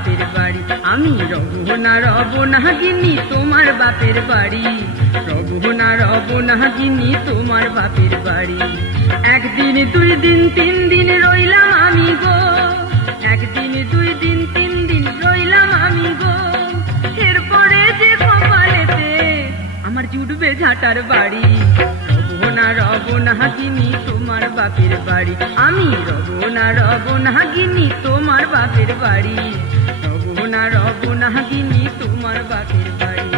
বাপের বাড়ি। আমি রব না গিন্নি তোমার বাপের বাড়ি, রব না গিন্নি তোমার বাপের বাড়ি। একদিন দুই দিন তিন দিন রইলাম আমি গো, একদিন দুই দিন তিন দিন রইলাম আমি গো। এরপরে যে কপালেতে আমার জুটবে ঝাঁটার বাড়ি। রব না গিন্নি তোমার বাপের বাড়ি। আমি রব না গিন্নি তোমার বাপের বাড়ি, রব না গিন্নি তোমার বাপের বাড়ি।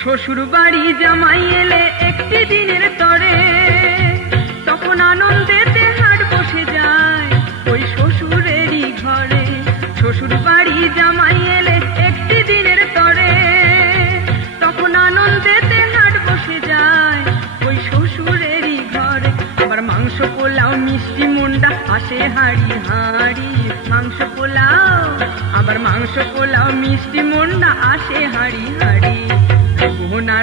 শ্বশুর বাড়ি জামাই এলে একটি দিনের তরে, তখন আনন্দেতে হাট বসে যায় ওই শ্বশুরেরই ঘরে। শ্বশুর বাড়ি জামাই এলে একটি দিনের তরে, তখন আনন্দেতে হাট বসে যায় ওই শ্বশুরেরই ঘরে। আবার মাংস পোলাও মিষ্টি মুন্ডা আসে হাড়ি হাড়ি, মাংস পোলাও আবার মাংস পোলাও মিষ্টি মুন্ডা আসে হাড়ি হাড়ি।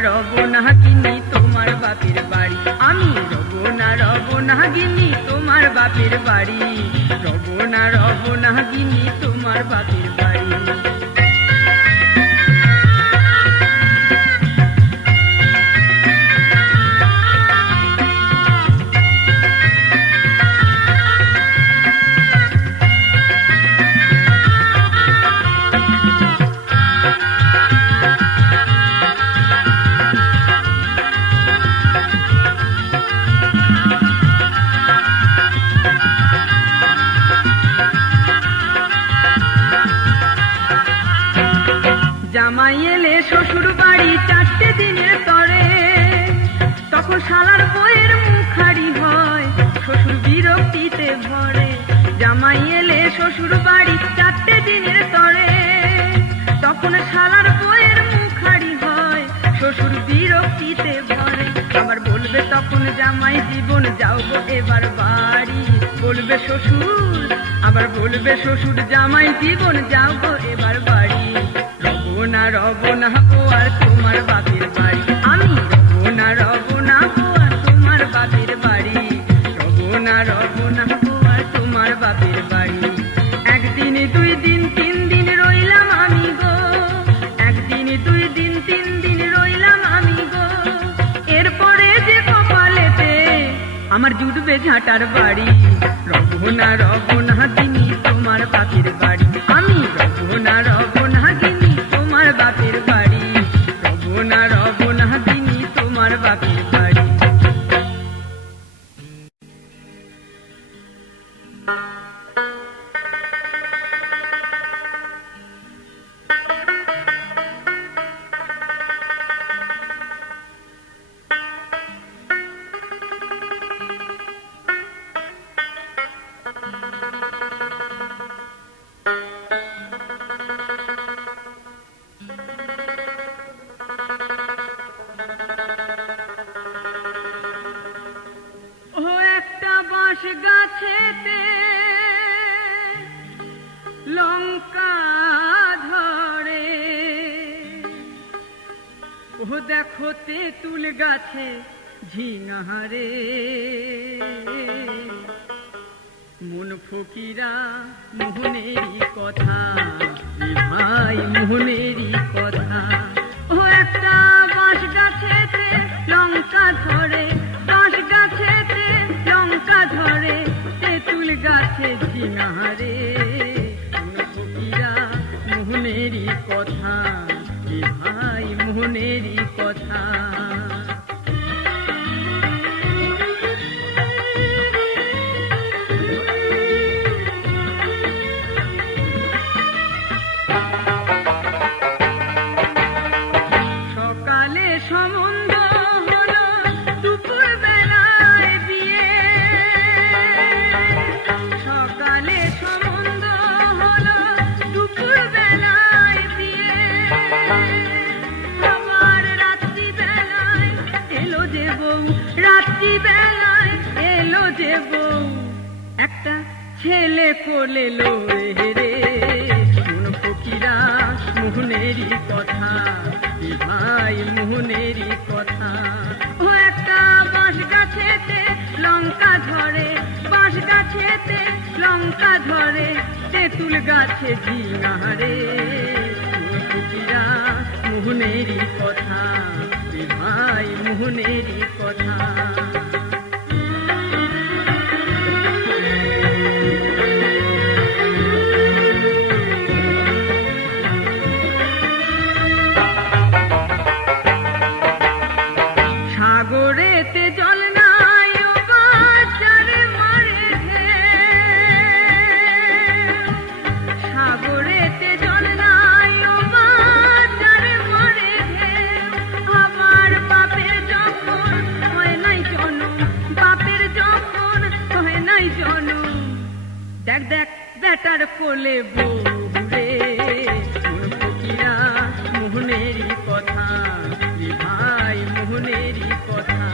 রব না গিন্নি তোমার বাপের বাড়ি। আমি রব না গিন্নি তোমার বাপের বাড়ি, রব না গিন্নি তোমার বাপের বাড়ি। জামাই এলে শ্বশুর বাড়ি চারটে দিনের তরে, তখন শালার বইয়ের মুখারি হয় শ্বশুর বিরক্তিতে ভরে। জামাই এলে শ্বশুর বাড়ি চারটে দিনের তরে, তখন শালার বইয়ের মুখারি হয় শ্বশুর বিরক্তিতে ভরে। আবার বলবে তখন জামাই জীবন যাও গো এবার বাড়ি, বলবে শ্বশুর আবার বলবে শ্বশুর জামাই জীবন যাও গো এবার বাড়ি। রব না গো আর তোমার বাপের বাড়ি। আমি রব না গো আর তোমার বাপের বাড়ি, রব না গো আর তোমার বাপের বাড়ি। একদিন দুই দিন তিন দিন রইলাম আমি গো, একদিন দুই দিন তিন দিন রইলাম আমি গো। এরপরে যে কপালেতে আমার জুটবে ঝাঁটার বাড়ি। রব না গিন্নি তোমার বাপের বাড়ি। আমি রব না গিন্নি তোমার বাপের বাড়ি, রব না গিন্নি তোমার বাপের বাড়ি। গাছেতে লঙ্কা ধরে, ও দেখো তেঁতুল গাছে ঝিঙারে। মন ফকিরা মোহনেরই কথা, ভাই মোহনেরই কথা। ও একটা বাঁশ গাছেতে লঙ্কা ধরে, বাঁশ গাছেতে লঙ্কা ধরে, তেঁতুল গাছে ঝিঙারে। মন ফকিরা মোহনেরই কথা, ভাই মোহনেরই কথা। একটা ছেলে কোলে লো রে, ফকিরা মোহনেরই কথা, এ ভাই মোহনেরই কথা। ও একটা বাঁশ গাছেতে লঙ্কা ধরে, বাঁশ গাছেতে লঙ্কা ধরে, তেঁতুল গাছে ঝিঙারে। ফকিরা মোহনেরই কথা, এ ভাই মোহনেরই কথা। সাগরেতে জল নাই ও বাজারে মারে ঢেউ, সাগরেতে জল নাই ও বাজারে মারে ঢেউ। আবার বাপের যখন হয় নাই জনম, বাপের যখন হয় নাই জনম, দেখ দেখ বেটার কোলে বউ রে। ফকিরা মোহনেরই কথা, এ ভাই মোহনেরই কথা।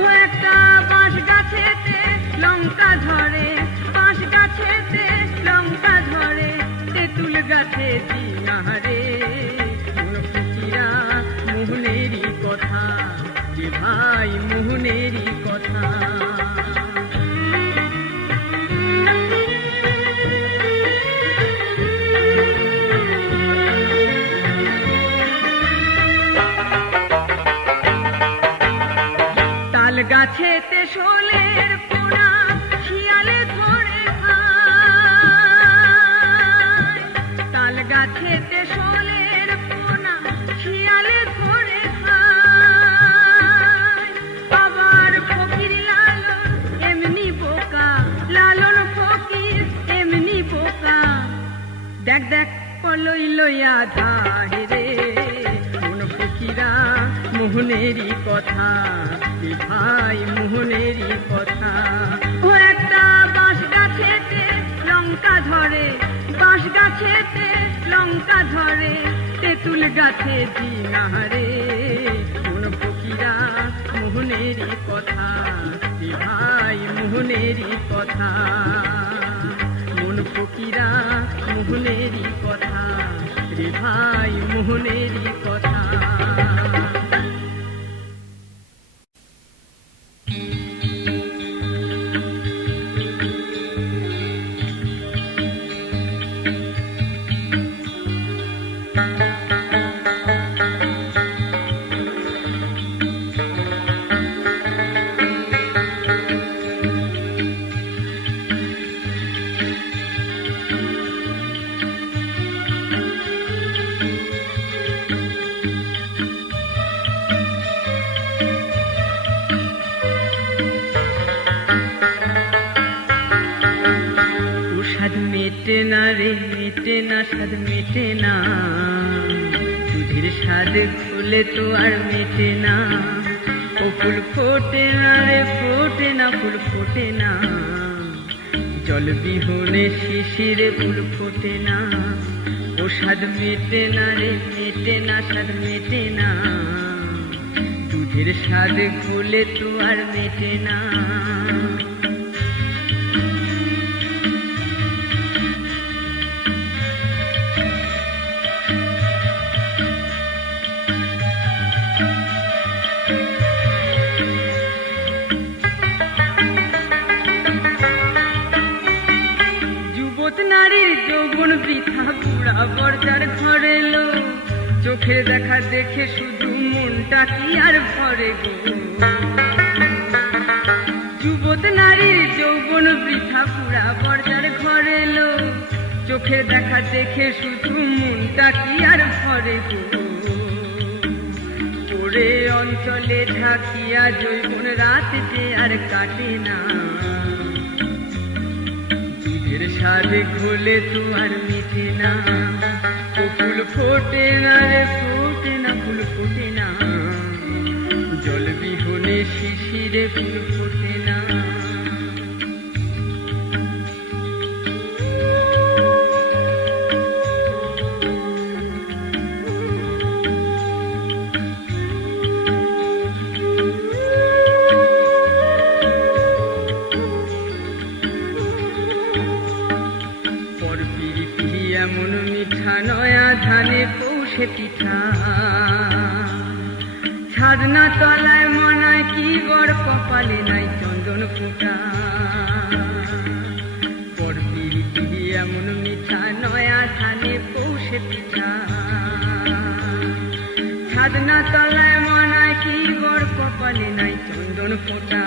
ও একটা বাঁশ গাছেতে লঙ্কা ধরে, বাঁশ গাছেতে লঙ্কা ধরে, তেঁতুল গাছে ঝিঙারে। ফকিরা মোহনেরই কথা, এ ভাই মোহনেরই কথা। তাল গাছেতে শোলের পোনা শিয়ালে ধরে খায়, তাল গাছেতে শোলের পোনা শিয়ালে ধরে খায়। আবার ফকির লালন এমনি বোকা, লালন ফকির এমনি বোকা, দেখ দেখ পলই লইয়া ধারে রে। ফকিরা মোহনেরই কথা, এ ভাই মোহনেরই কথা। ও একটা বাঁশ গাছেতে লঙ্কা ধরে, বাঁশ গাছেতে লঙ্কা ধরে, তেঁতুল গাছে ঝিঙারে। ফকিরা মোহনেরই কথা, এ ভাই মোহনেরই কথা। মন ফকিরা মোহনেরই কথা, রে ভাই মোহনেরই কথা। মেটে না রে মেটে না, স্বাদ মেটে না, দুধের স্বাদ খুলে তো আর মেটে না। ও ফুল ফোটে না রে ফোটে না, ফুল ফোটে না, জল বিহনে শিশিরে ফুল ফোটে না। ও স্বাদ মেটে না রে মেটে না, স্বাদ মেটে না, দুধের স্বাদ খুলে তো আর মেটে না। নারীর যৌবন বৃথা, বুড়া বর্জার ঘরে এলো, চোখের দেখা দেখে শুধু মনটা কি আর ভরে গো। যুবত নারীর যৌবন বৃথা, বুড়া বর্জার ঘরে এলো, চোখের দেখা দেখে শুধু মনটা কি আর ভরে গো। ওরে অঞ্চলে ঢাকিয়া যৌবন রাত যে আর কাটে না, স্বাদে ঘোলে তো আর মিটে না। ও ফুল ফোটে না রে ফোটে না, ফুল ফোটে না, জল বিহনে শিশিরে ফুল ফোটে না। এমন মিঠা নয় কপালে নাই চন্দন ফোঁটা। পরবীর এমন মিঠা নয়া ধানে পৌষে পিঠা। ছাদনা তলায় মানায় কি বর কপালে নাই চন্দন ফোঁটা।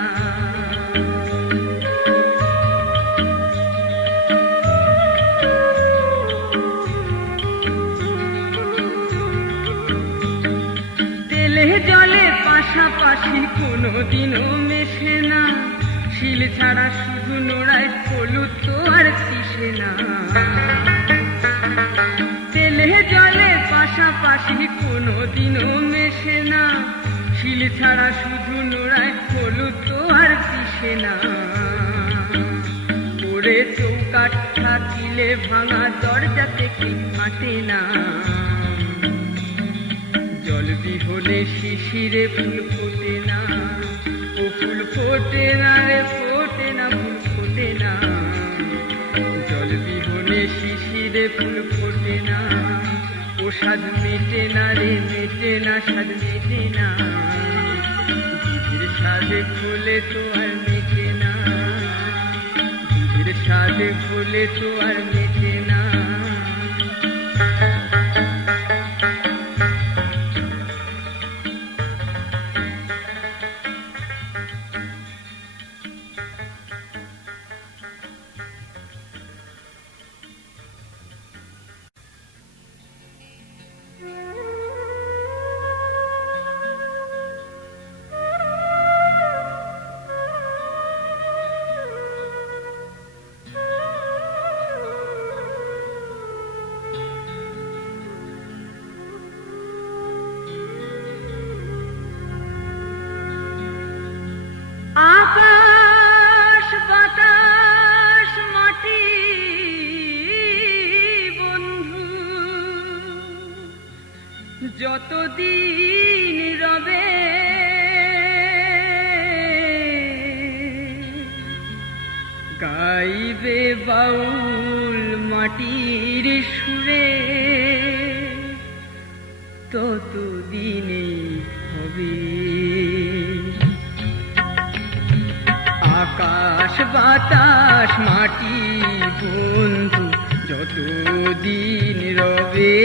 জলে পাশাপাশি কোনোদিনও মেশে না, শিল ছাড়া শুধু নোড়ায় হলুদ তো আর পিষে না। তেলে জলে পাশাপাশি কোনোদিনও মেশে না, শিল ছাড়া শুধু নোড়ায় হলুদ তো আর পিষে না। ওরে চৌকাঠ থাকিলে ভাঙা দরজাতে কি ফাটে না। জল বিহনে শিশিরে ফুল ফোটে না, ও ফুল ফোটে না রে ফোটে না, ফুল ফোটে না। জল বিহনে শিশিরে ফুল ফোটে না, ও স্বাদ মেটে না রে মেটে না, স্বাদ মেটে না। দুধের স্বাদে ভোলে তো আর মেটে না, দুধের স্বাদে ভোলে তো আর মেটে না। আকাশ বাতাস মাটি বন্ধু যতদিন রবে, গাইবে বাউল মাটির সুরে, ততদিনে হবে। আকাশ বাতাস মাটি বন্ধু যতদিন রবে,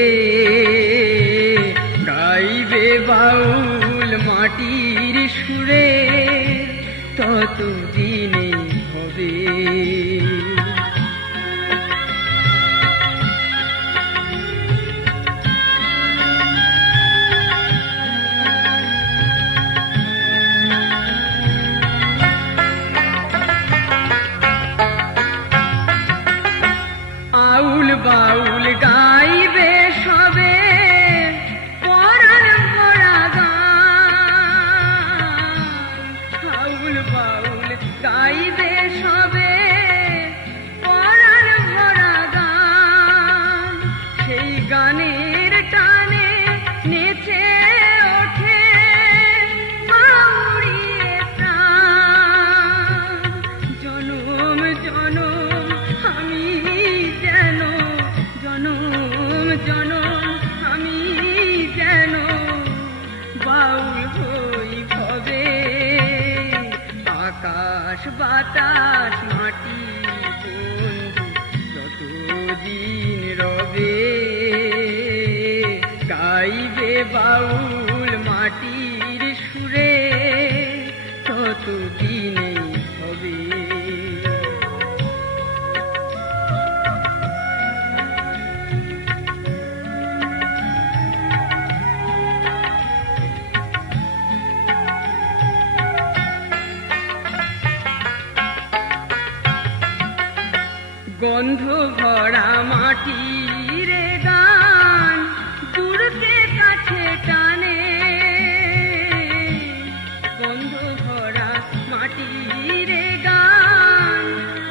গাইবে বাউল মাটির সুরে, ততদিনে হবে। বাউল গাইবে সবে পরাণ ভরা গান, আউল বাউল গাইবে সবে পরাণ ভরা গান। সেই গানের টানে নেচে ওঠে বাউড়িয়ে প্রাণ। জনম জনম আমি যেন, জনম জনম আমি যেন বাউল হই ভবে। আকাশ বাতাস মাটি বন্ধু যতদিন রবে, গাইবে বাউল মাটির সুরে, ততদিনে হবে। গন্ধ ভরা মাটির গান দূরকে কাছে টানে, গন্ধ ভরা মাটির গান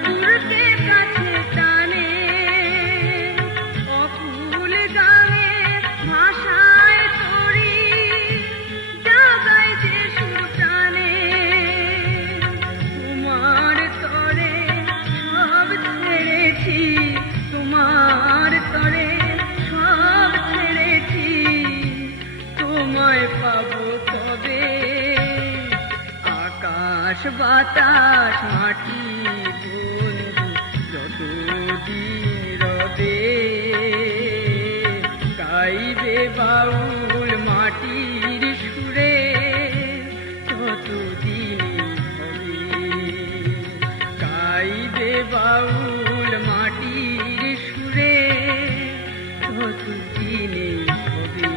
দূরকে কাছে টানে। অকুল গানে ভাষায় তরি জাগায় যে সুর টানে। তোমার তরে সব ছেড়েছি, তোমার তরে ঘাস বাতাস মাটি বন্ধু যতদিন রবে, গাইবে বাউল মাটির সুরে ততদিন হবে, গাইবে বাউল মাটির সুরে ততদিন হবে।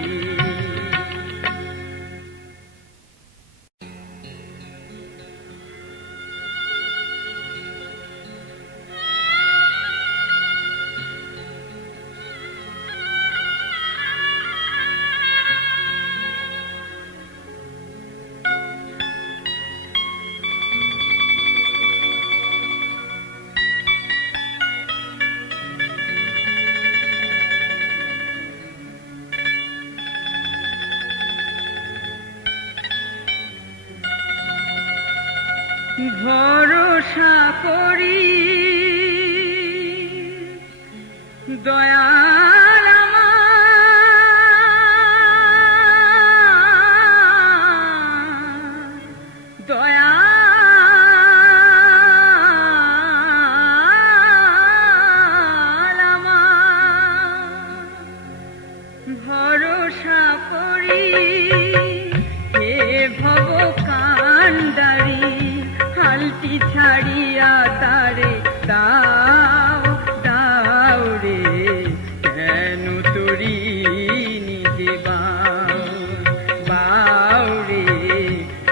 ভরসা করি দয়াল আমার, দয়াল আমার, ভরসা করি হে ভব কান্ডারি, হালটি ছাড়িয়া তারে দাও দাও রে, কেন তোরি নিজে বাও বাও রে,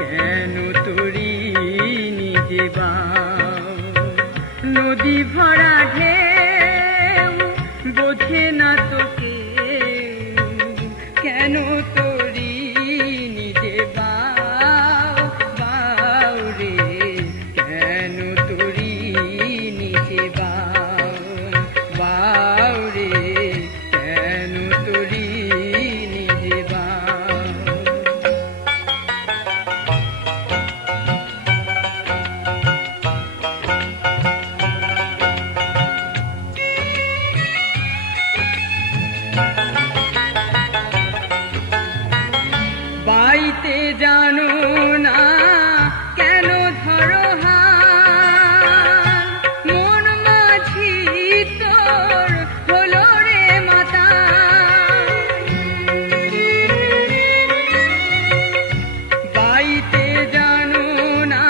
কেন তোরি নিজে বাও। নদী ভরা ঢেউ বোঝে না তোকে, কেন তোরি নিজে বাও বাও রে, কেন তোরি নিজে বাও বাও রে, কেন তোরি নিজে বাও। বাইতে জানো না কেন ধরো হাল, মন মাঝি তোর হলো রে মাতা। বাইতে জানো না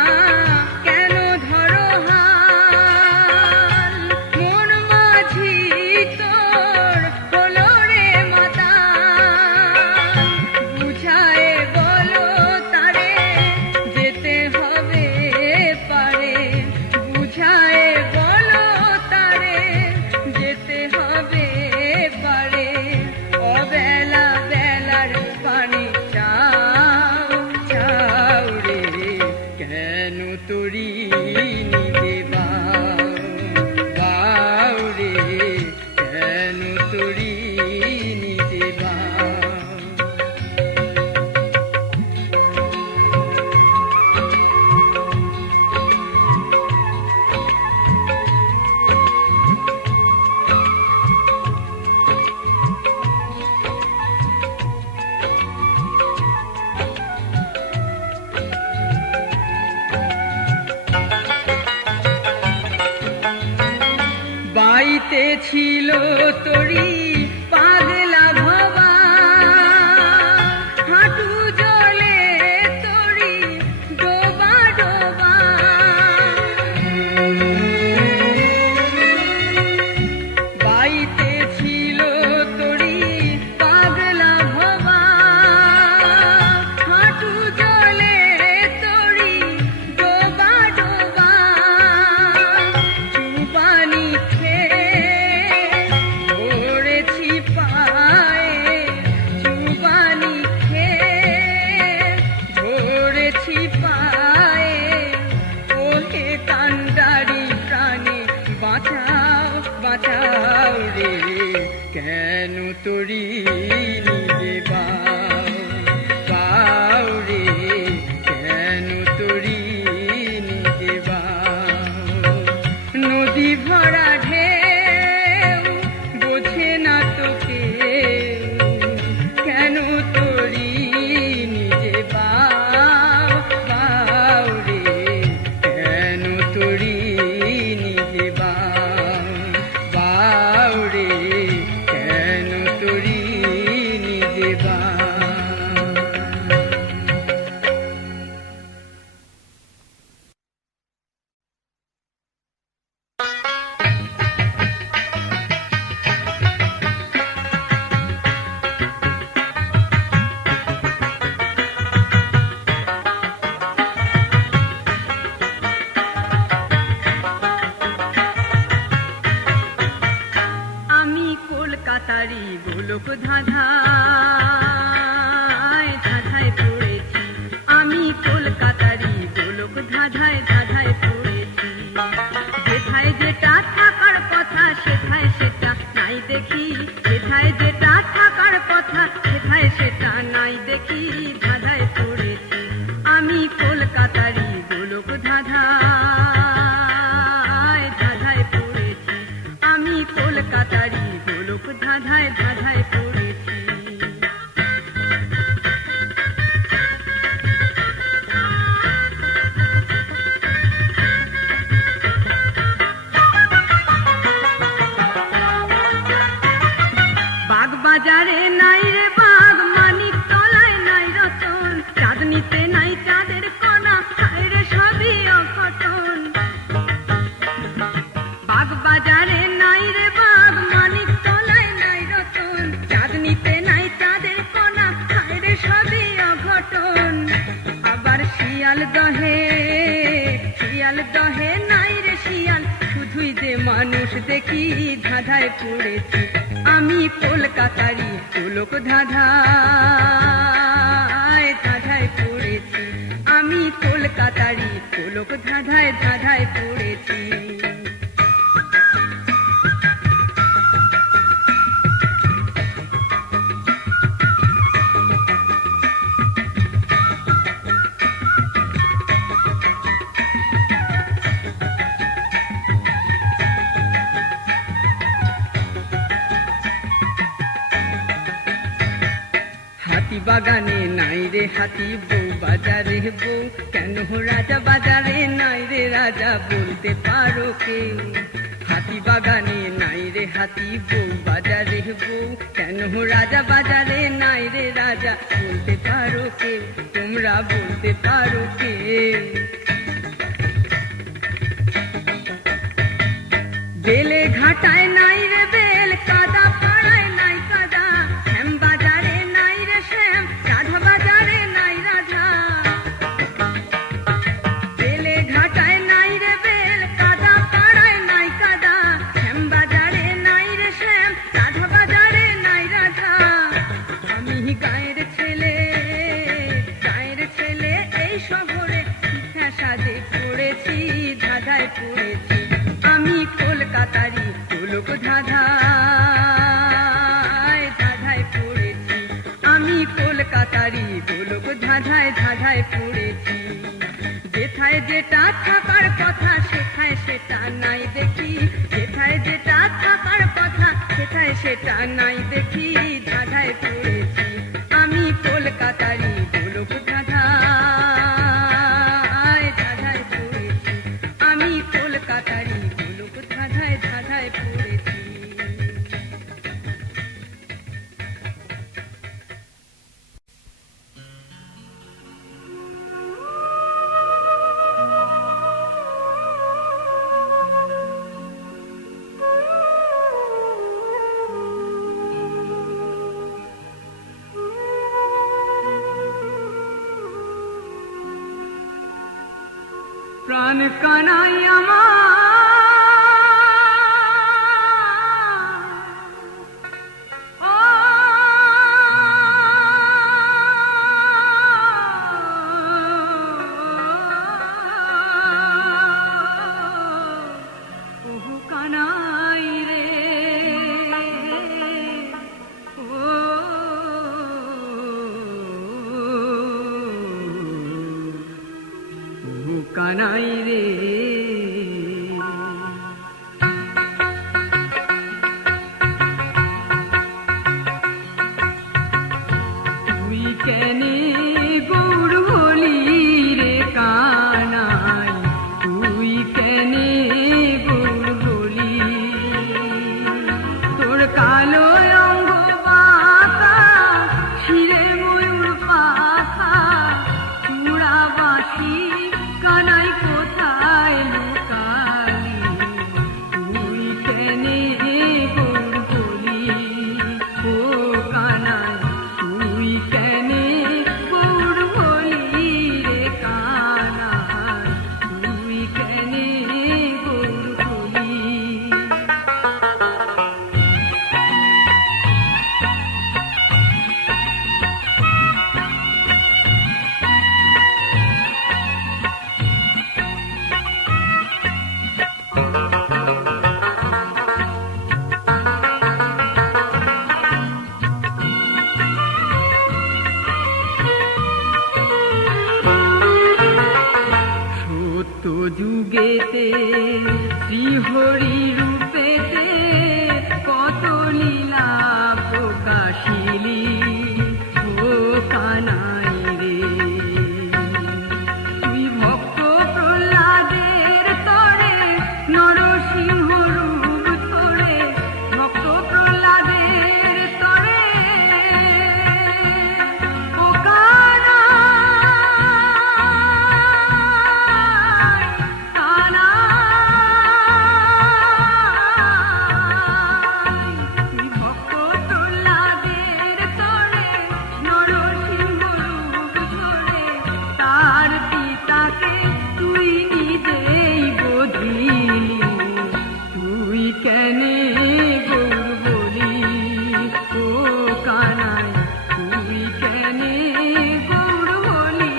কেন ধরো হাল, মন মাঝি তোর হলো রে মাতা। বুঝায় বলো তারে যেতে হবে পারে, বুঝায় বলো তারে যেতে হবে পারে, অবেলা বেলার পানি চাও চাও রে, কেন তোরি নিজে বাও বাও রে, কেন তোরি নিজে বাও। বাইতে ছিল তোরি পাগলা ভবা, হাঁটু জলে তোরি ডোবা ডোবা। বাইতে ছিল তোরি পাগলা ভবা, হাঁটু জলে তোরি ডোবা ডোবা। চুপানি ধরেছি পায়ে, চুবানি খেয়ে ধরেছি পায়ে, ওহে কান্ডারি প্রাণে বাঁচাও বাঁচাও রে, কেন তোরি নিজে বাও বাও রে, কেন তোরি নিজে বাও। নদী ভরা ঢেউ বোঝে না তোকে, কেন তোরি নিজে বাও বাও রে, ধাঁধায় ধাঁধায় পড়েছি। যেথায় যেটা থাকার কথা সেথায় সেটা নাই দেখি, যেথায় যেটা থাকার কথা সেথায় সেটা নাই দেখি, ধাঁধায় পড়েছি আমি কলকাতারই গোলক ধাঁধায় ধাঁধায় পড়েছি, আমি কলকাতারই গোলক ধাঁধায় ধাঁধায় পড়েছি। বাজারে নাই রে বাঘ, মানিক তলায় নাই রতন, চাঁদনিতে নাই চাঁদের কণা, হায় রে সবই অঘটন। বাঘ বাজারে নাই রে বাঘ, মানিক তলায় নাই রতন, চাঁদনিতে নাই চাঁদের কণা, হায় রে সবই অঘটন। আবার শিয়াল দহে নাই রে শিয়াল, শুধুই যে মানুষ দেখি, ধাঁধায় পড়েছি আমি কলকাতারই গোলক ধাঁধায় ধাঁধায় পড়েছি, আমি কলকাতারই গোলক ধাঁধায় ধাঁধায় পড়েছি। হাতি বাগানে নাই রে হাতি, বউ বাজারে বউ, কেন রাজা বাজারে নাই রে রাজা, বলতে পারো কেউ? হাতি বাগানে নাই রে হাতি, বউ বাজারে বউ, কেন রাজা বাজারে নাই রে রাজা, বলতে পারো কেউ? তোমরা বলতে পারো কেউ? বেলে ঘাটায় নাই রে বেল, কাদা পাড়ায় নাই কাদা, শ্যাম বাজারে নাই রে শ্যাম, রাধা বাজারে নাই রাধা। বেলে ঘাটায় নাই রে বেল, কাদা পাড়ায় নাই কাদা, শ্যাম বাজারে নাই রে শ্যাম, রাধা বাজারে নাই রাধা। আমি গায়ের ছেলে এই শহরে পিঠা সাজে পড়েছি, ধাঁধায় পড়েছি আমি কলকাতারই গোলক ধাঁধায় ধাঁধায় পড়েছি, আমি কলকাতারই গোলক ধাঁধায় ধাঁধায় পড়েছি। যেথায় যেটা থাকার কথা সেথায় সেটা নাই দেখি, যেথায় যেটা থাকার কথা সেথায় সেটা নাই দেখি, ধাঁধায় পড়েছি আমি কলকাতারই গোলক ধাঁধায় ধাঁধায় পড়েছি, আমি কলকাতারই গোলক ধাঁধায় ধাঁধায় পড়েছি। প্রাণ কানাই আমার, ও কানাই রে, ও কানাই রে। তুই কেনে গৌর হলি রে কানাই, তুই কেনে গৌর হলি, তোর কালো অঙ্গ বাঁকা, শিরে ময়ূর পাখা, চূড়া বাঁশি, কানাই কোথায় শ্রীহরি রূপেতে কত লীলা প্রকাশিলি ও কানাই রে। তুই ভক্ত প্রহ্লাদের তরে নরসিংহ রূপ ধরে, ভক্ত প্রহ্লাদের তরে ও কানাই, কানাই। তুই ভক্ত প্রহ্লাদের তরে নরসিংহ রূপ ধরে, তার পিতাকে তুই নিজেই বোঝিলি, তুই কেনে গৌর বলি ও কানাই, তুই কেনে গৌর বলি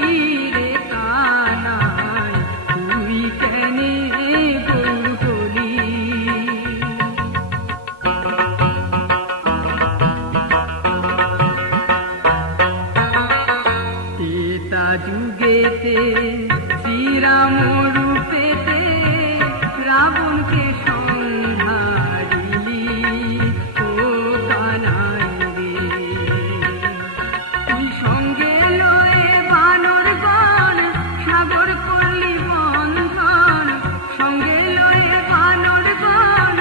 রে কানাই, তুই কেনে গৌর বলি। ত্রেতা যুগেতে শ্রীরাম রূপেতে রাবণকে সংহারিলি ও কানাই রে। তুই সঙ্গে লয়ে বানরগণ সাগর করলি বন্ধন, সঙ্গে লয়ে বানরগণ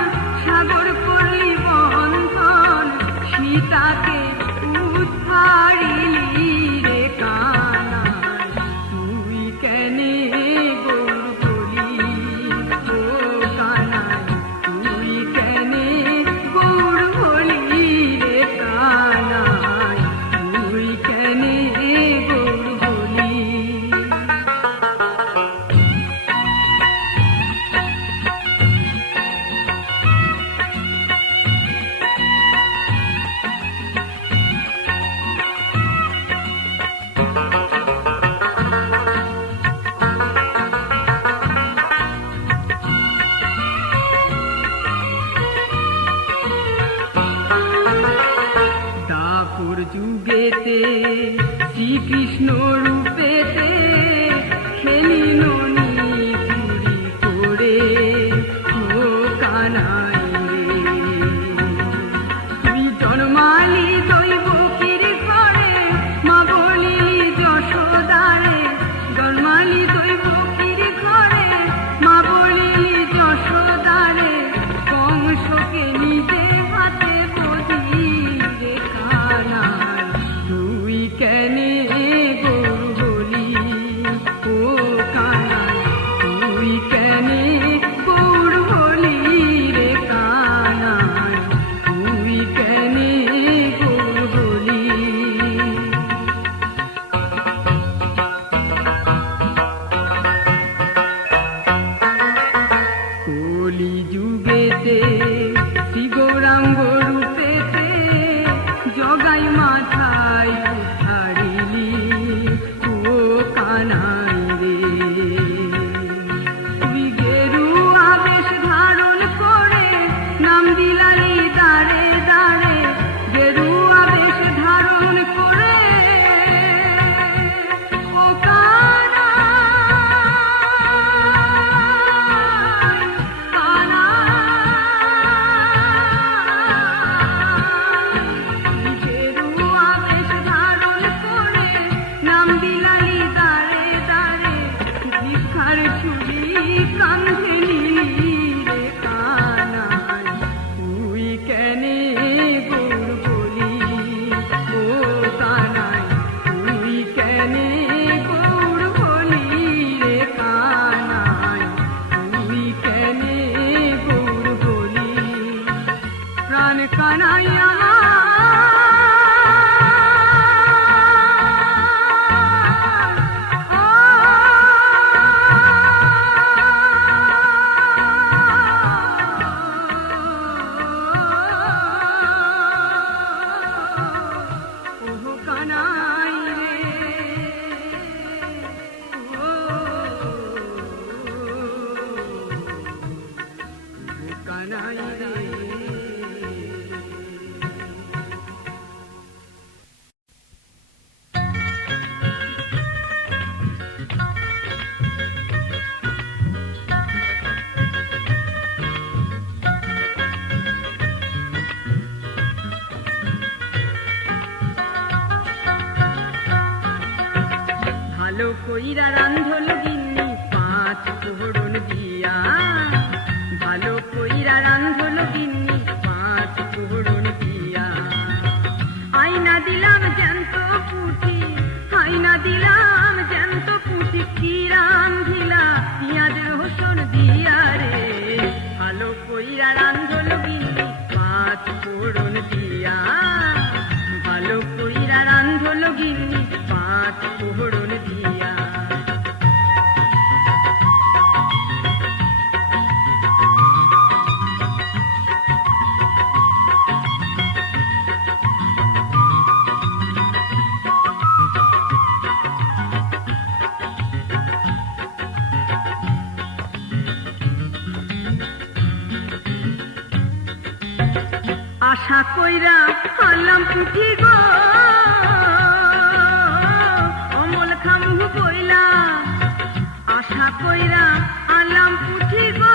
সাগর করলি বন্ধন, সীতাকে উদ্ধারিলি রে কানাই, তুই কেনে গৌর বলি ও কানাই, তুই কেনে গৌর বলি রে কানাই, তুই কেনে গৌর বলি। দাপর যুগেতে শ্রীকৃষ্ণ রূপেতে খেলিল নিপুরি করে ও কানাই রে। তুই জন্মালি দৈবকীর ঘরে, মা বলিলি যশোদারে, জন্মালি দৈবকীর ঘরে, মা বলিলি যশোদারে, কংসকে নিজে হাতে বধি রে কানাই, তুই কেনে গৌর বলি ও কানাই, তুই কেনে গৌর বলি রে কানাই, তুই কেনে গৌর বলি। কইরা রান্ধল গিন্নি পাঁচ ফোড়ন দিয়া, ভালো কইরা রান্ধল গিন্নি পাঁচ ফোড়ন দিয়া। আইনা দিলাম জ্যান্ত পুঁটি, আইনা দিলাম জ্যান্ত পুঁটি, কি রান্ধিলা পিঁয়াজ রসুন দিয়া রে, ভালো কইরা রান্ধল গিন্নি পাঁচ ফোড়ন দিয়া, ভালো কইরা রান্ধল গিন্নি পাঁচ ফোড়ন দিয়া। আশা কইরা আনলাম পুঁটি গো, অমল খামু কইলা, আশা কইরা আনলাম পুঁটি গো,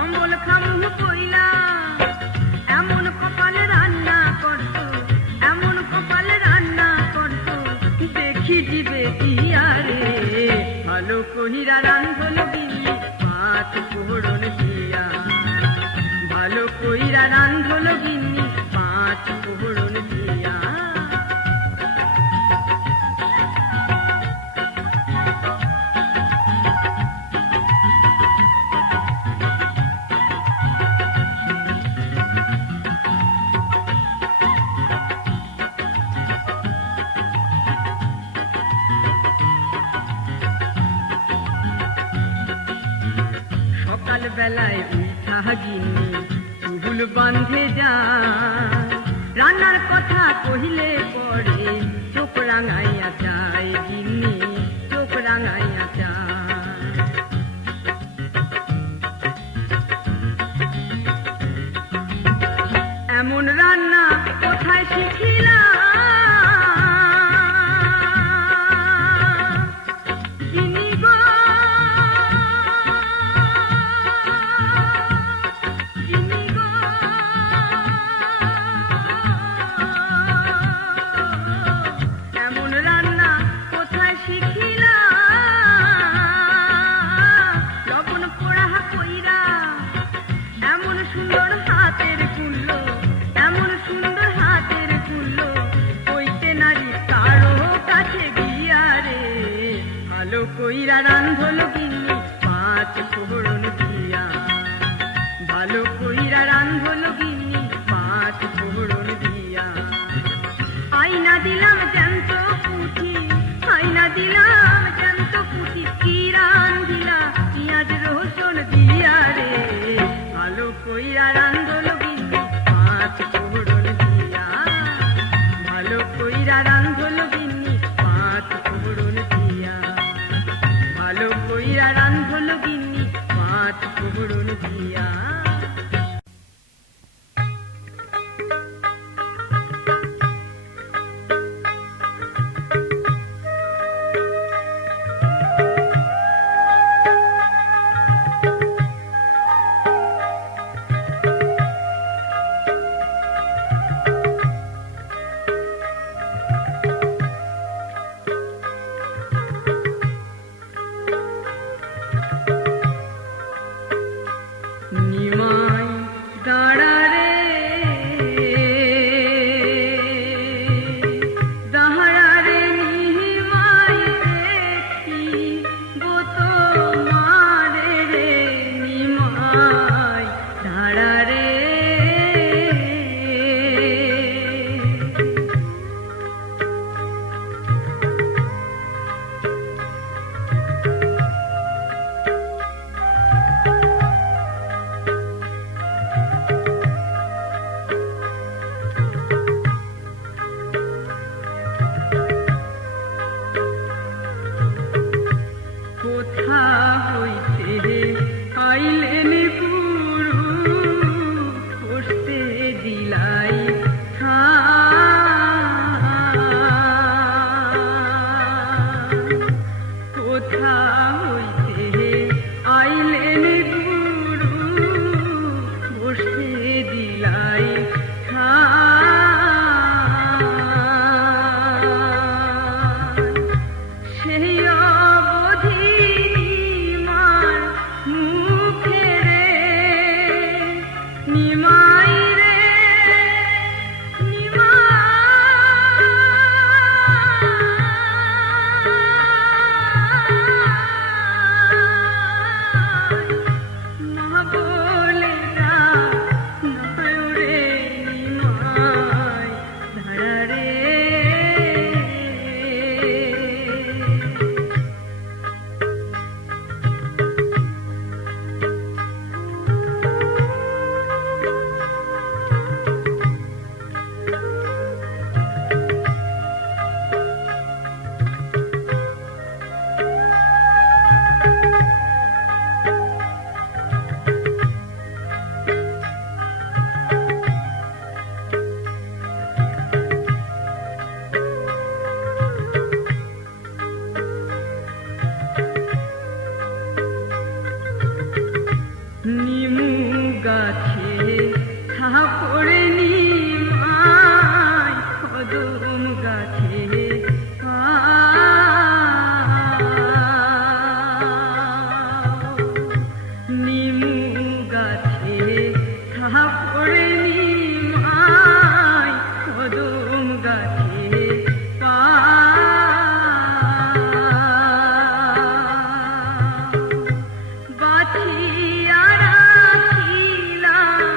অমল খামু কইলা। এমন কপালে রান্না করতো, এমন কপালে রান্না করতো, দেখি দিবে দিয়া রে, ভালো কইরা রান্ধল গিন্নি পাঁচ ফোড়ন দিয়া, ভালো কইরা রান্ধল গিন্নি পাঁচ ফোড়ন দিয়া। সকাল বেলায় উঠা গিন্নি চুল বাঁধে যায়, রান্নার কথা কহিলে পরে চোখ রাঙাইয়া যায় গিন্নি, চোখ রাঙাইয়া যায়। এমন রান্না কোথায় শিখিলা গিন্নি গো, ভালো কইরা রান্ধল গিন্নি পাঁচ ফোড়ন দিয়া, ভালো কইরা রান্ধল গিন্নি পাঁচ ফোড়ন দিয়া। আইনা দিলাম জ্যান্ত পুঁটি, আইনা দিলাম জ্যান্ত পুঁটি, কি রান্ধিলা পিঁয়াজ রসুন দিয়া রে, ভালো কইরা রান্ধল গিন্নি পাঁচ ফোড়ন দিয়া, ভালো কইরা রান্ধল গিন্নি পাঁচ ফোড়ন দিয়া, ভালো কইরা রান্ধল গিন্নি। নিমার মুখে রে নিমাই রে মা বলে রে নিমাই ধারা রে নিমু গাছে থাপড়ে নিমাই কদম গাছে নিমু গাছে থাপড়ে নিমাই কদম গাছে বাছিয়া রাখিলাম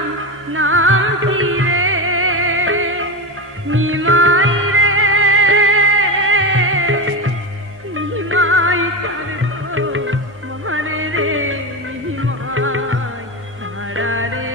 নাম কি রে নিমাই রে নিমাই কারে তো মারে রে নিমাই ধারা রে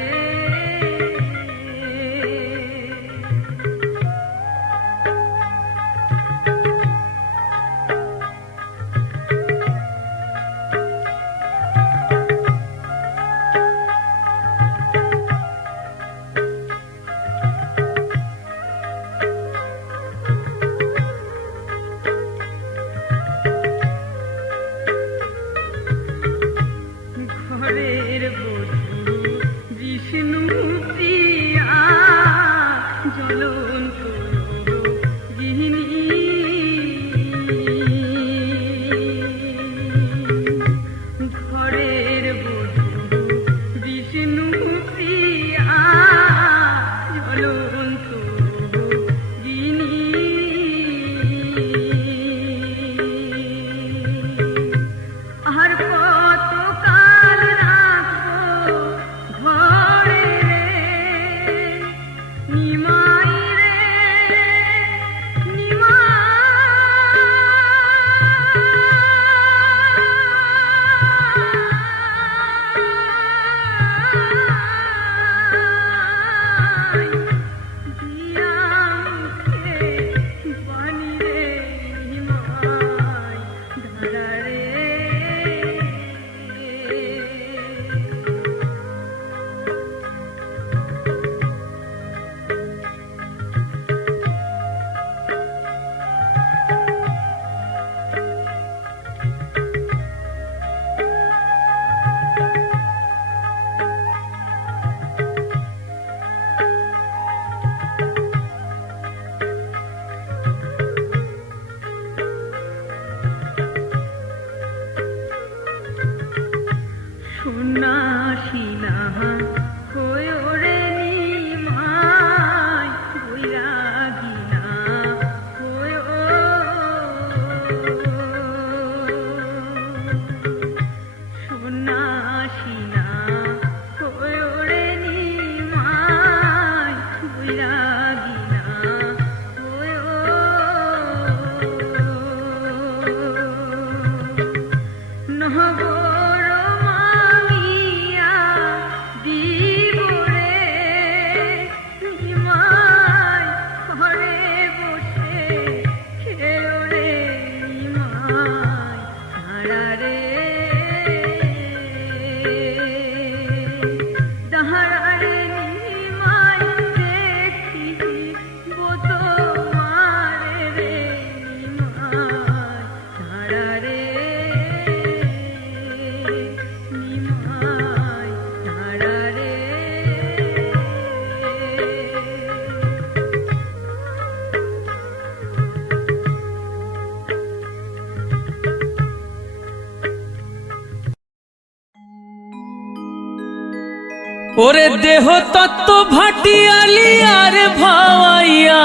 ওরে দেহ তত্ত্ব ভাটিয়ালি আর ভাওয়াইয়া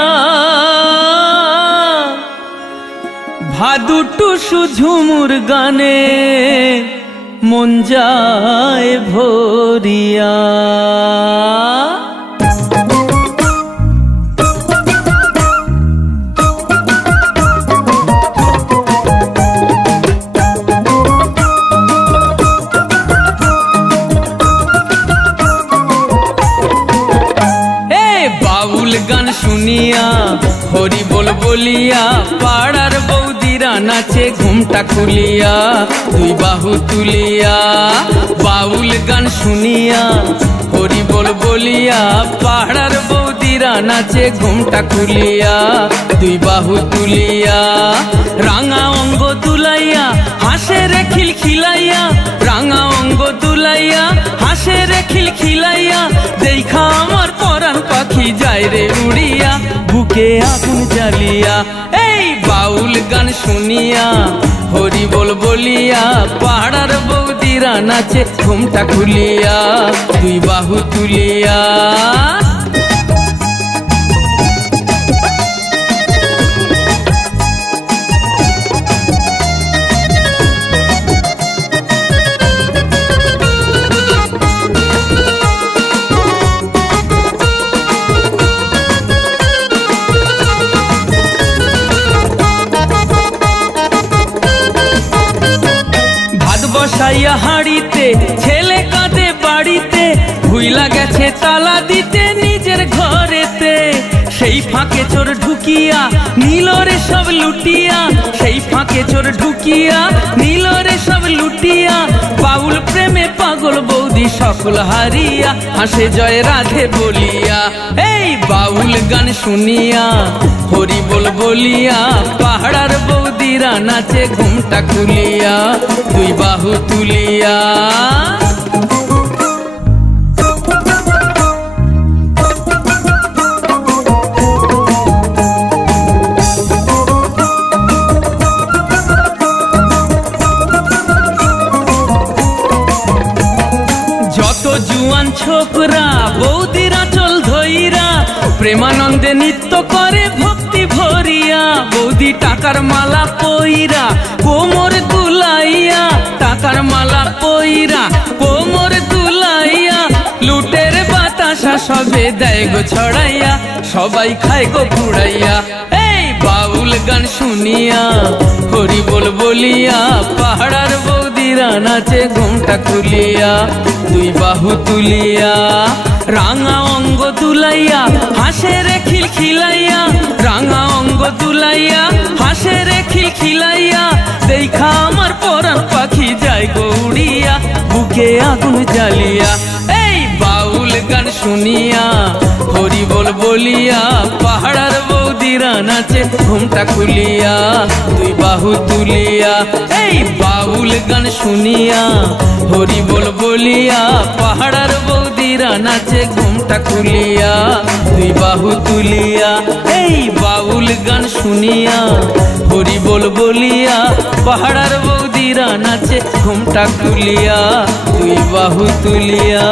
ভাদুটু সুঝুমুর গানে মন যায় ভরিয়া। গান শুনিয়া হরি বল বলিয়া পাড়ার বৌদিরা নাচে ঘুমটা খুলিয়া দুই বাহু তুলিয়া। বাউল গান শুনিয়া হরি বল বলিয়া পাড়ার বৌদিরা নাচে ঘুমটা খুলিয়া দুই বাহু তুলিয়া। রাঙা অঙ্গ দুলাইয়া হাসে রে খিলখিলাইয়া, রাঙা অঙ্গ দুলাইয়া হাসে রে খিলখিলাইয়া, দেখা আমার পরাণ পাখি যায় রে উড়িয়া বুকে আগুন জ্বালিয়া। এই বাউল গান শুনিয়া হরি বল বলিয়া পাড়ার বৌদিরা নাচে ঘুমটা খুলিয়া দুই বাহু তুলিয়া। বসাইয়া হাড়িতে ছেলে কাঁদে বাড়িতে, ভুইলা গেছে তালা দিতে নিজের ঘরেতে। সেই ফাঁকে চোর ঢুকিয়া নীলরে সব লুটিয়া, সেই ফাঁকে চোর ঢুকিয়া নীলরে সব লুটিয়া। বাউল প্রেমে পাগল বৌদি সকল হারিয়া হাসে জয় রাধে বলিয়া। এই বাউল গান শুনিয়া হরি বল বলিয়া পাহাড়ার বৌদিরা নাচে ঘুমটা খুলিয়া দুই বাহু তুলিয়া। যত জুয়ান ছোকরা বৌদিরা চল ধইরা প্রেমানন্দে নৃত্য করে ভক্তি ভরিয়া। বৌদি টাকার মালা পইরা কোমর দুলাইয়া, টাকার মালা পইরা কোমর দুলাইয়া। লুটের বাতাসা সবে দেয় গো ছড়াইয়া, সবাই খায় গো পুড়াইয়া। এই বাউল গান শুনিয়া হরি বল বলিয়া পাহাড়ার বৌদিরা নাচে ঘুমটা খুলিয়া দুই বাহু তুলিয়া। রাঙা অঙ্গ তুলাইয়া হাসে রে খিলখিলাইয়া, রাঙা অঙ্গ তুলাইয়া হাসে রে খিলখিলাইয়া। দেখা আমার পরাণ পাখি যায় গো উড়িয়া বুকে আগুন জ্বালিয়া। এই বাউল গান শুনিয়া হরি বল বলিয়া পাহাড়ার বৌদিরা নাচে ঘুমটা খুলিয়া দুই বাহু তুলিয়া। এই বাউল গান শুনিয়া হরি বল বলিয়া পাহাড়ার বৌদিরা নাচে ঘুমটা খুলিয়া দুই বাহু তুলিয়া। এই বাউল গান শুনিয়া হরি বল বলিয়া পাহাড়ার বৌদিরা নাচে ঘুমটা খুলিয়া দুই বাহু তুলিয়া।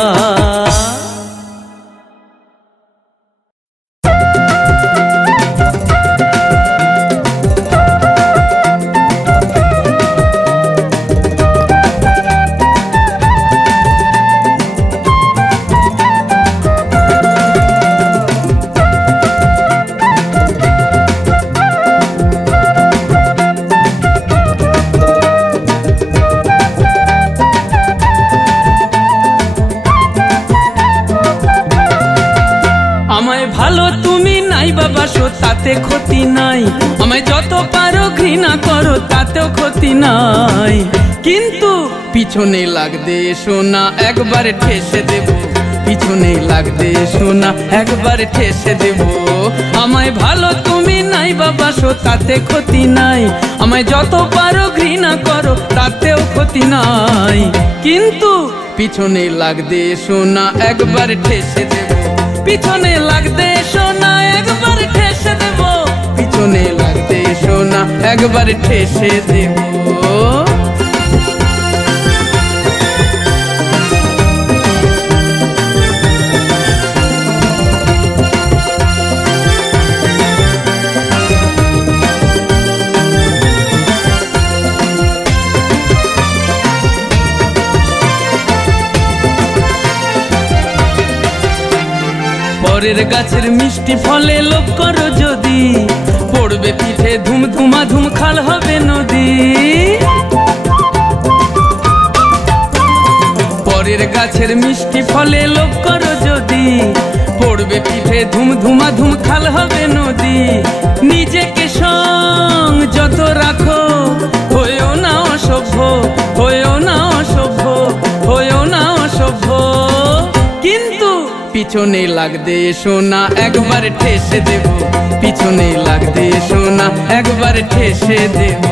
আমায় ভালো তুমি নাই বাবাসো তাতে ক্ষতি নাই, আমায় যত পারো ঘৃণা করো তাতেও ক্ষতি নাই। কিন্তু পিছনে লাগদে সোনা একবার ঠেসে দেব, পিছনে লাগদে সোনা একবার ঠেসে দেব। আমায় ভালো তুমি নাই বাবাসো তাতে ক্ষতি নাই, আমায় যত পারো ঘৃণা করো তাতেও ক্ষতি নাই। কিন্তু পিছনে লাগদে সোনা একবার ঠেসে দেব, পিছনে লাগদে সোনা একবার ঠেসে দেব, পিছনে লাগদে সোনা একবার ঠেসে দেব। পরের গাছের মিষ্টি ফলে লোভ করো যদি, পড়বে পিঠে ধুম ধুমা ধুম খাল হবে নদী। পরের গাছের মিষ্টি ফলে লোভ করো যদি, পড়বে পিঠে ধুম ধুমা ধুম খাল হবে নদী। নিজেকে সংযত রাখো, হয়েও না অসভ্য, হয়েও না অসভ্য, হয়েও না অসভ্য। কিন্তু পিছনে লাগতে এসো না, একবার ঠেসে দেব, পিছনে লাগতে এসো না, একবার ঠেসে দেব।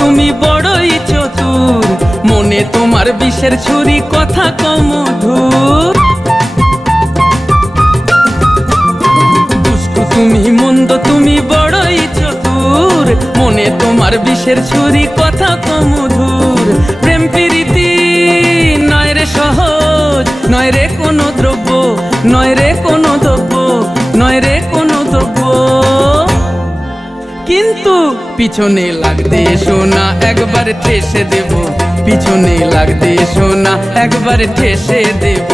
তুমি বড়ই চতুর, মনে তোমার বিষের ছুরি, কথা কমধুর। দুষ্টু তুমি মন্দ তুমি বড়ই চতুর, মনে তোমার বিষের ছুরি, কথা কমধুর। প্রেম প্রীতি নয় রে সহজ, নয় রে কোনো দ্রব্য, নয় রে কোনো দ্রব্য, নয় রে কোনো দ্রব্য। কিন্তু পিছনে লাগতে এসো না, একবার ঠেসে দেব, পিছনে লাগতে এসো না, একবার ঠেসে দেব।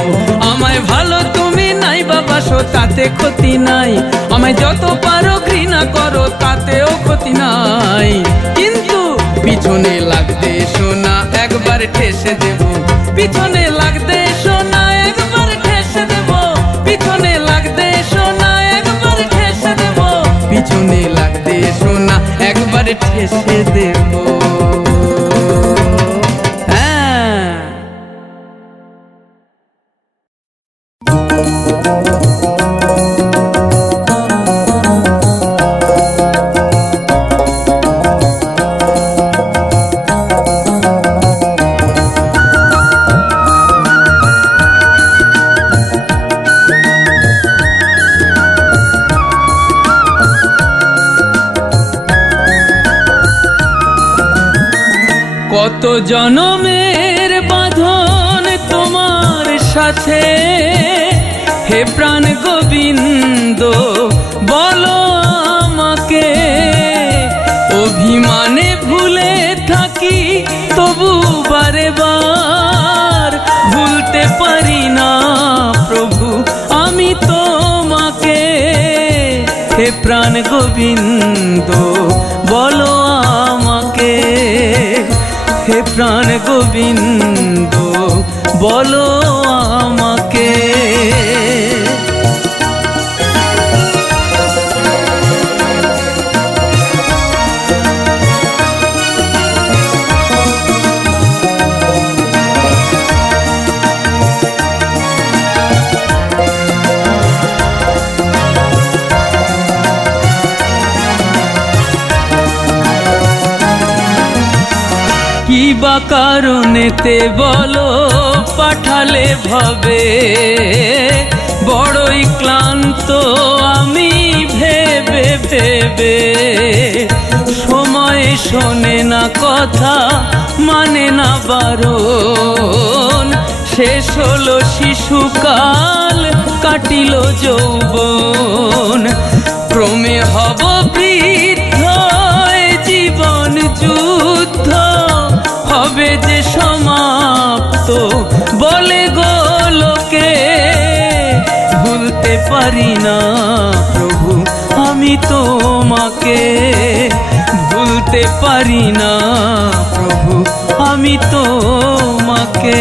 আমায় ভালো তুমি নাই বাবাসো, তাতে ক্ষতি নাই, আমায় যত পারো ঘৃণা করো, তাতেও ক্ষতি নাই। কিন্তু পিছনে লাগতে এসো না, একবার ঠেসে দেব, পিছনে লাগতে এসো না, একবার ঠেসে দেব, পিছনে লাগতে এসো না, একবার ঠেসে দেব, পিছনে লাগতে এসো না, একবার ঠেসে দেব। কত জনমের বাঁধন তোমার সাথে, হে প্রাণ গোবিন্দ বলো আমাকে। অভিমানে ভুলে থাকি তবু বারে বার, ভুলতে পারি না প্রভু আমি তোমাকে। হে প্রাণ গোবিন্দ বলো আমাকে, হে প্রাণ গোবিন্দ বলো আমাকে। কি বা কারণেতে বলো পাঠালে ভবে, বড়ই ক্লান্ত আমি ভেবে ভেবে। সময় শোনে না কথা, মানে না বারণ, শেষ হলো শিশুকাল কাটিল যৌবন। ক্রমে হব বৃদ্ধ, জীবন যুদ্ধ হবে যে সমাপ্ত বলে গো লোকে। ভুলতে পারি না প্রভু আমি তোমাকে, ভুলতে পারি না প্রভু আমি তোমাকে।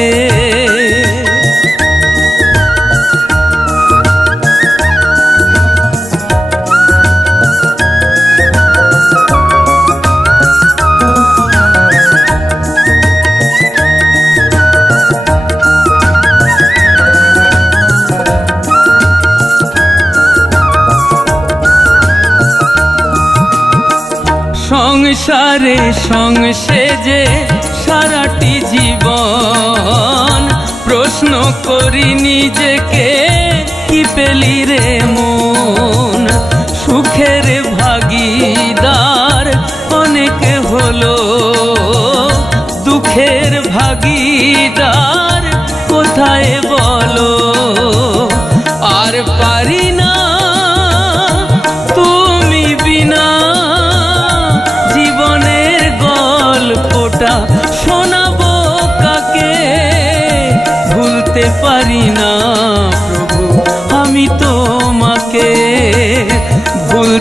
সংসারে সংসেজে সারাটি জীবন, প্রশ্ন করি নিজেকে কি পেলি রে মন। সুখের ভাগীদার অনেক হলো,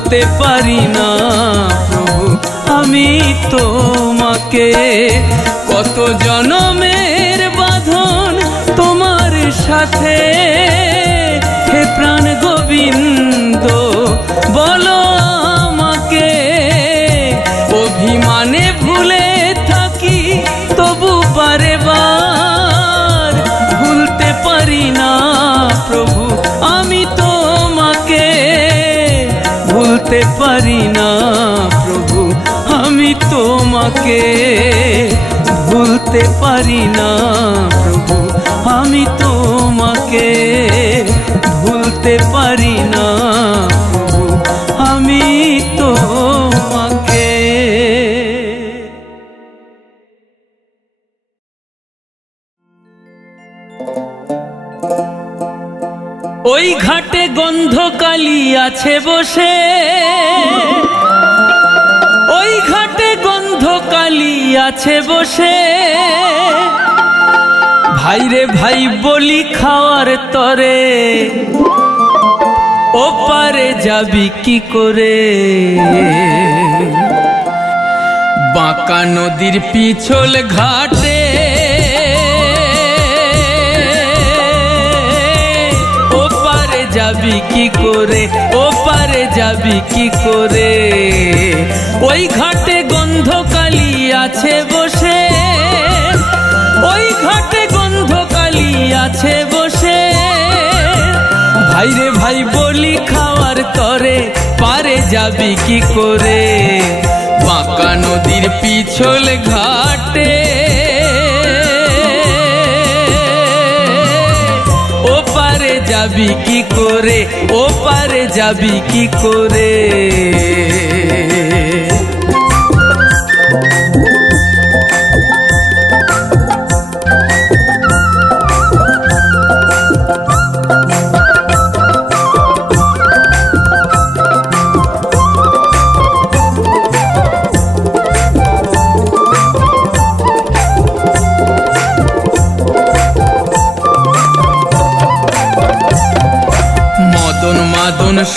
ভুলতে পারি না প্রভু আমি তোমাকে। কত জনমের বাঁধন তোমার সাথে, হে প্রাণ গোবিন্দ বলো আমাকে। অভিমানে ভুলে থাকি তবু বারে বার ভুলতে পারি না প্রভু আমি তোমাকে। ভুলতে পারি না প্রভু আমি তোমাকে। ভুলতে পারি না প্রভু আমি তোমাকে। ভুলতে পারি না প্রভু আমি তোমাকে। ওই ঘাটে গন্ধকালি আছে বসে, ওই ঘাটে গন্ধকালি আছে বসে। ভাইরে ভাই বলি খাওয়ার তরে, ওপারে যাবি কি করে। বাঁকা নদীর পিছল ঘাটে, ওপারে যাবি কি করে, ওপারে যাবি কি করে। ওই ঘাটে গন্ধকালি আছে বসে, ওই ঘাটে গন্ধকালি আছে বসে। ভাইরে ভাই বলি খাওয়ার তরে, পারে যাবি কি করে। বাঁকা নদীর পিছল ঘাটে, ওপারে যাবি কি করে, ওপারে যাবি কি করে।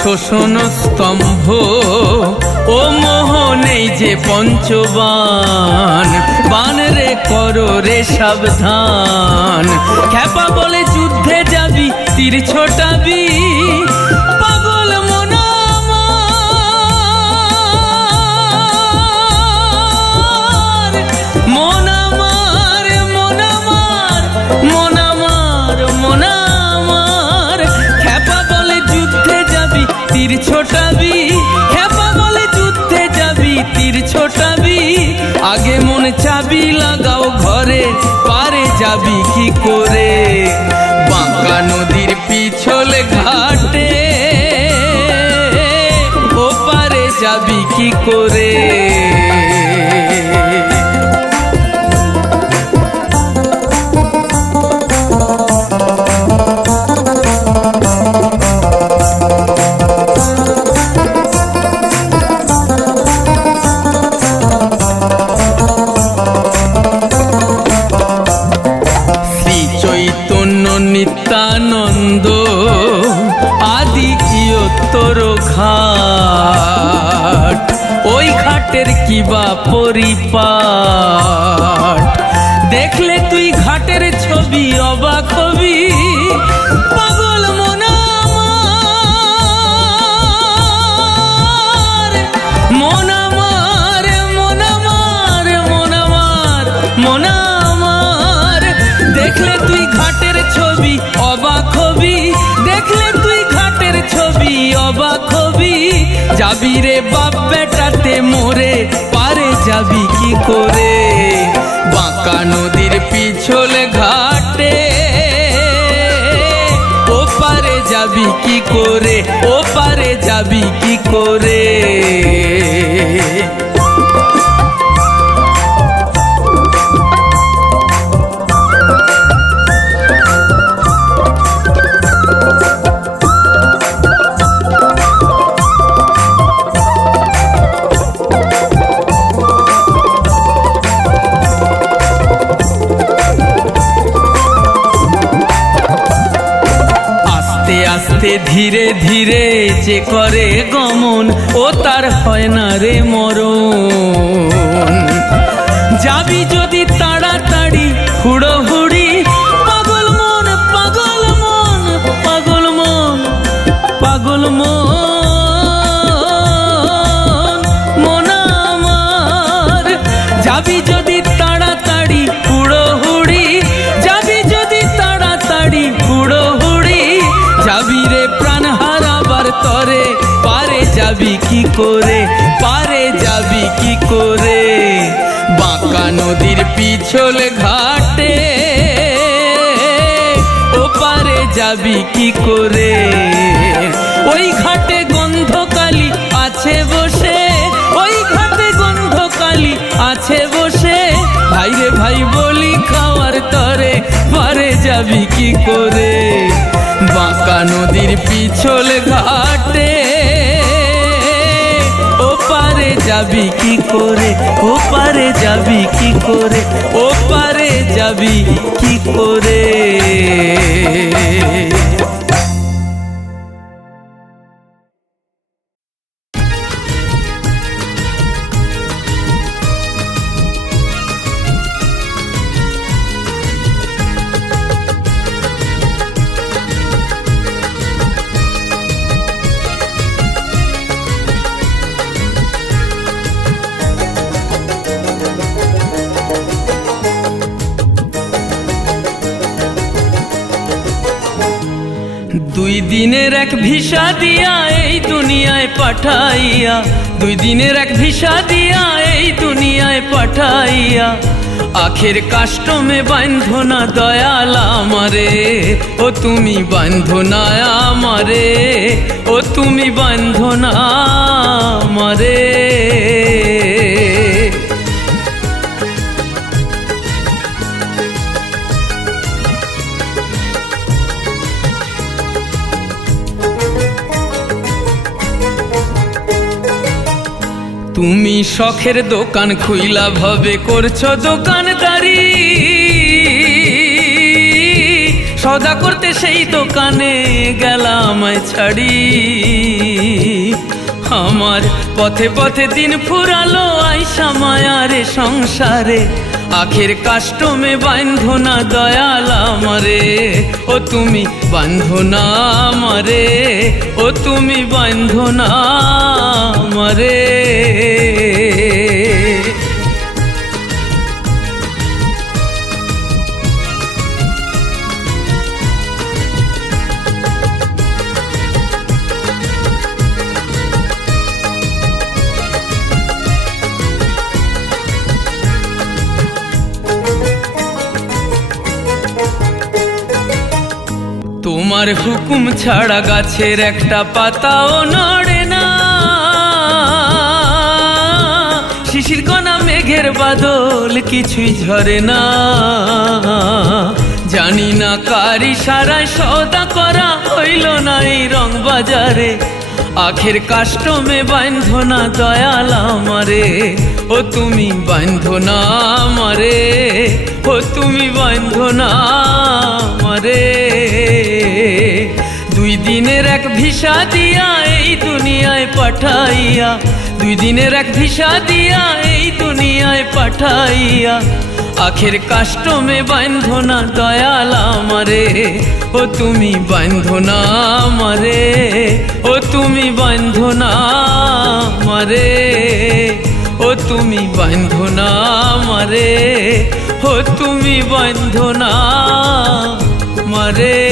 শোষণ স্তম্ভ ও মোহনেই যে পঞ্চবান, বান রে করো রে সাবধান। খ্যাপা বলে যুদ্ধে যাবি তীর ছোটাবি, পাগল মন আমার, মন আমার, মন আমার, মন আমার, মন আমার। খ্যাপা বলে যুদ্ধে যাবি তীর ছোটাবি, খ্যাপা বলে যুদ্ধে যাবি তীর ছোটাবি। আগে মনে চাবি লাগাও ঘরে, পারে যাবি কি করে। বাঁকা নদীর পিছল ঘাটে, ওপারে যাবি কি করে। নিত্যানন্দ আদি কিয়ত্তর ঘাট, ওই ঘাটের কিবা পরিপাট। দেখলে তুই ঘাটের ছবি অবাক হবি, পাগল মন আমার, মন আমার, মন আমার, মন আমার, মন আমার। দেখলে তুই ঘাটের ছবি অবাক হবি, দেখলে তুই ঘাটের ছবি অবাক হবি। যাবি রে বাপ বেটাতে মোরে, পারে যাবি কি করে। বাঁকা নদীর পিছল ঘাটে, ওপারে যাবি কি করে, ওপারে যাবি কি করে। রাতে ধীরে ধীরে যে করে গমন, ও তার হয় না রে মরণ। যাবি যদি তাড়াতাড়ি হুড়োহুড়ি, পাগল মন পাগল মন পাগল মন পাগল মন মন আমার। যাবি যদি তাড়াতাড়ি হুড়োহুড়ি, যাবি যদি তাড়াতাড়ি হুড়োহুড়ি, যাবি রে প্রাণ হারাবার তরে, পারে যাবি কি করে, পারে যাবি কি করে। বাঁকা নদীর পিছল ঘাটে, ও পারে যাবি কি করে। ওই ঘাটে গন্ধকালি আছে বসে, ওই ঘাটে গন্ধকালি আছে বসে, ভাই রে ভাই বলি খাওয়ার তরে, পারে যাবি কি করে। বাঁকা নদীর পিছল ঘাটে, ও পারে যাবি কি করে, ও পারে যাবি কি করে, ও পারে যাবি কি করে। দুই দিনের এক ভিসা দিয়া এই দুনিয়ায় পাঠাইয়া, দুই দিনের এক ভিসা দিয়া এই দুনিয়ায় পাঠাইয়া, আখের কাষ্টমে বাঁধো না দয়াল আমারে, ও তুমি বাঁধো না আমারে, ও তুমি বাঁধো না আমারে। তুমি শখের দোকান খুইলা ভাবে করছো দোকানদারি, সওদা করতে সেই দোকানে গেলাম আমায় ছাড়ি। আমার পথে পথে দিন ফুরালো আইসা মায়ারে সংসারে, আখের কাষ্টমে বাঁধো না দয়াল আমারে, ও তুমি বাঁধো না আমারে, ও তুমি বাঁধো না আমারে। তোমার হুকুম ছাড়া গাছের একটা পাতাও নড়ে না, শিশির কণা মেঘের বাদল কিছুই ঝরে না। জানি না কার ইশারায় সওদা করা হইল না এই রং বাজারে, আখের কাষ্টমে বাঁধো না দয়াল আমারে, ও তুমি বাঁধো না আমারে, ও তুমি বাঁধো না আমারে। দুই দিনের এক ভিসা দিয়া এই দুনিয়ায় পাঠাইয়া, দুই দিনের এক ভিসা দিয়া এই দুনিয়ায় পাঠাইয়া, আখের কাষ্টমে বাঁধো না দয়াল আমারে, ও তুমি বাঁধো না আমারে, ও তুমি বাঁধো না আমারে, ও তুমি বাঁধো না আমারে, ও তুমি বাঁধো না আমারে।